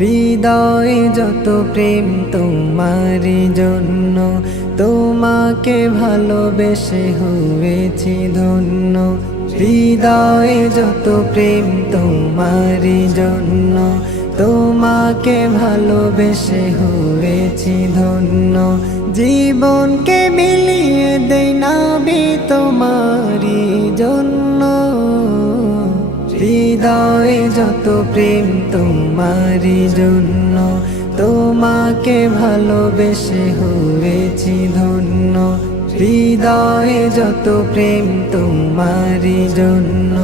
হৃদয়ে যত প্রেম তোমারই জন্য, তোমাকে ভালোবেসে হয়েছি ধন্য। হৃদয়ে যত প্রেম তোমারই জন্য, তোমাকে ভালোবেসে হয়েছি ধন্য। জীবনকে মিলিয়ে দেই নাবি তোমারই জন্য। হৃদয়ে যত প্রেম তোমারই জন্য, তোমাকে ভালোবেসে হয়েছি ধন্য। হৃদয়ে যত প্রেম তোমারই জন্য,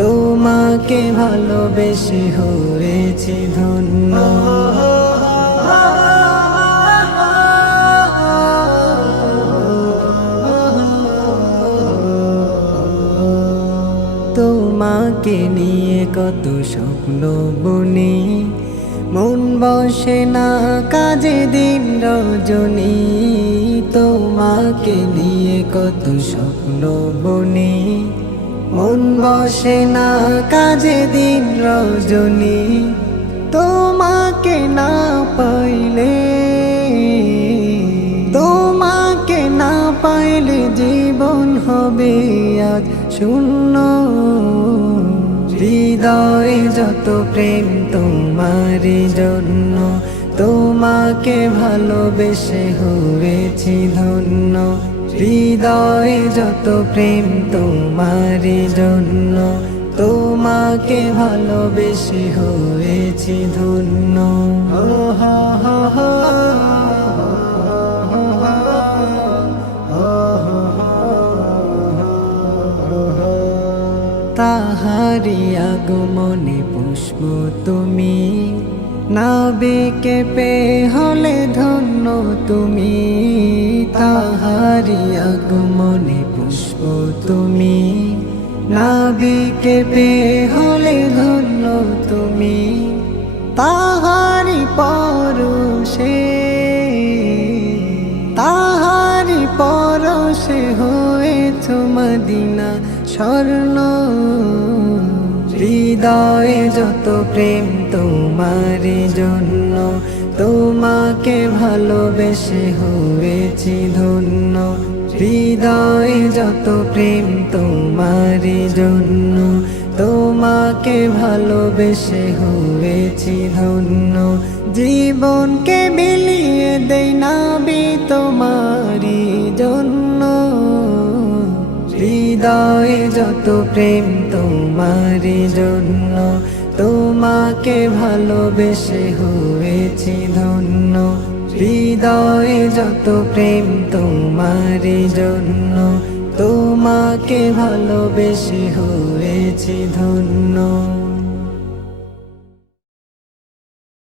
তোমাকে ভালোবেসে হয়েছি ধন্য। তোমাকে নিয়ে কত স্বপ্ন বুনি, মন বসে না কাজে দিন রজনী। তোমাকে নিয়ে কত স্বপ্ন বুনি, মন বসে না কাজে দিন রজনী। তোমাকে না পাইলে, তোমাকে না পাইলে জীবন হবে আজ শূন্য। হৃদয়ে যত প্রেম তোমারই জন্য, তোমাকে ভালোবেসে হয়েছি ধন্য। হৃদয়ে যত প্রেম তোমারই জন্য, তোমাকে ভালোবেসে হয়েছি ধন্য। তাহারি আগমনে পুষ্প তুমি, নাবিকে পেয়ে হলে ধন্য তুমি। তাহারি আগমনে পুষ্প তুমি, নাবিকে পেয়ে হলে ধন্য তুমি। তাহারি পরশে, তাহারি পরশে হয়েছ মদিনা স্বর্ণ। হৃদয়ে যত প্রেম তোমারই জন্য, তোমাকে ভালোবেসে হয়েছি ধন্য। হৃদয়ে যত প্রেম তোমারই জন্য, তোমাকে ভালোবেসে হয়েছি ধন্য। জীবনকে বিলিয়ে দেই নাবি তোমারই জন্য। হৃদয়ে যত প্রেম তোমারই জন্য, তোমাকে ভালোবেসে হয়েছি ধন্য। হৃদয়ে যত প্রেম তোমারই জন্য, তোমাকে ভালোবেসে হয়েছি ধন্য।